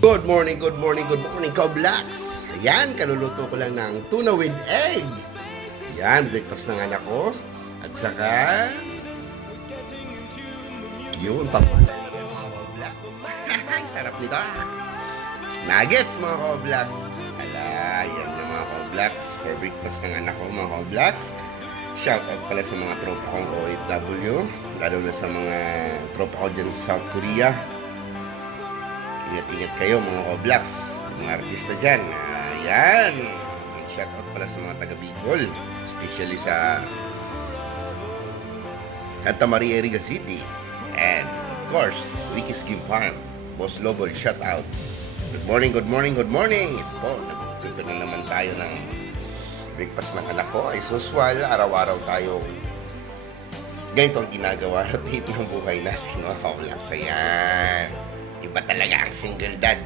Good morning, Koblaks! Ayan, kaluluto ko lang ng tuna with egg. Ayan, breakfast ng anak ko. At saka, yun, pampalaligan mga Koblaks. Sarap nito. Nuggets mga Koblaks. Ala, yan na mga Koblaks. For breakfast ng anak ko mga Koblaks. Shoutout pala sa mga tropa kong OFW. Lalo na sa mga tropa ko dyan sa South Korea. Ingat-ingat kayo mga Koblaks, mga artista dyan. Ayan, shoutout pala sa mga taga Bicol, especially sa Santa Maria, Riga City. And of course, Wikis Game Farm, Boss Lobo, shoutout. Good morning. Ito po, nag-prepare na naman tayo ng breakfast ng anak ko. As usual, araw-araw tayo ganito ang ginagawa natin ng buhay natin mga Koblaks. Ayan, iba talaga ang single dad.